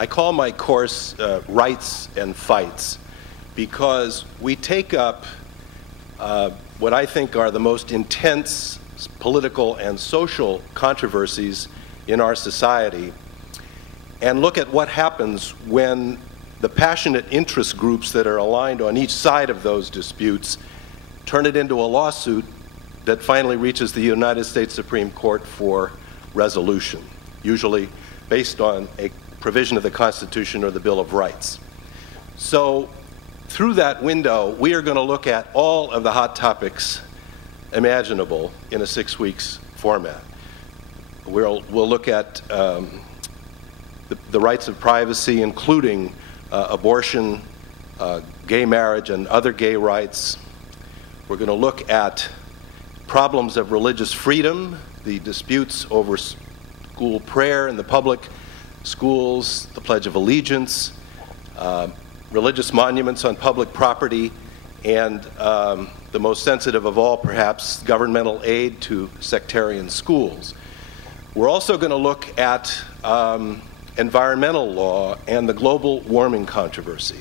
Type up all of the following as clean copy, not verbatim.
I call my course Rights and Fights because we take up what I think are the most intense political and social controversies in our society and look at what happens when the passionate interest groups that are aligned on each side of those disputes turn it into a lawsuit that finally reaches the United States Supreme Court for resolution, usually based on a provision of the Constitution or the Bill of Rights. So through that window, we are going to look at all of the hot topics imaginable in a 6 weeks format. We'll look at the rights of privacy, including abortion, gay marriage, and other gay rights. We're going to look at problems of religious freedom, the disputes over school prayer in the public schools, the Pledge of Allegiance, religious monuments on public property, and the most sensitive of all, perhaps, governmental aid to sectarian schools. We're also going to look at environmental law and the global warming controversy,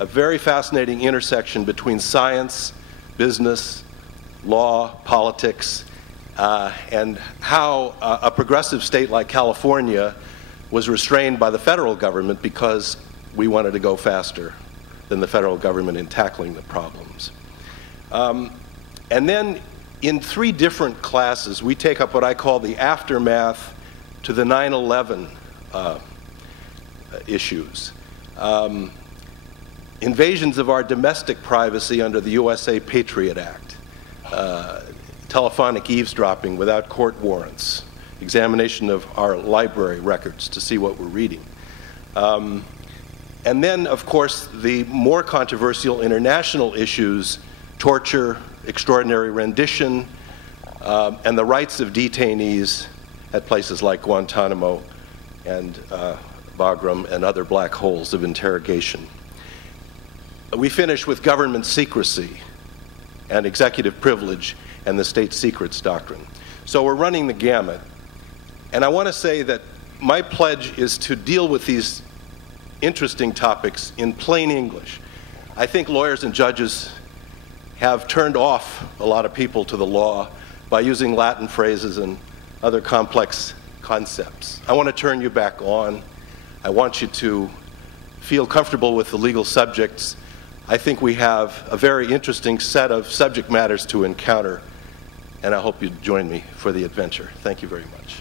a very fascinating intersection between science, business, law, politics, and how a progressive state like California was restrained by the federal government because we wanted to go faster than the federal government in tackling the problems. And then in 3 different classes, we take up what I call the aftermath to the 9/11 issues. Invasions of our domestic privacy under the USA Patriot Act, telephonic eavesdropping without court warrants, examination of our library records to see what we're reading. And then, of course, the more controversial international issues, torture, extraordinary rendition, and the rights of detainees at places like Guantanamo and Bagram and other black holes of interrogation. We finish with government secrecy and executive privilege and the state secrets doctrine. So we're running the gamut. And I want to say that my pledge is to deal with these interesting topics in plain English. I think lawyers and judges have turned off a lot of people to the law by using Latin phrases and other complex concepts. I want to turn you back on. I want you to feel comfortable with the legal subjects. I think we have a very interesting set of subject matters to encounter, and I hope you join me for the adventure. Thank you very much.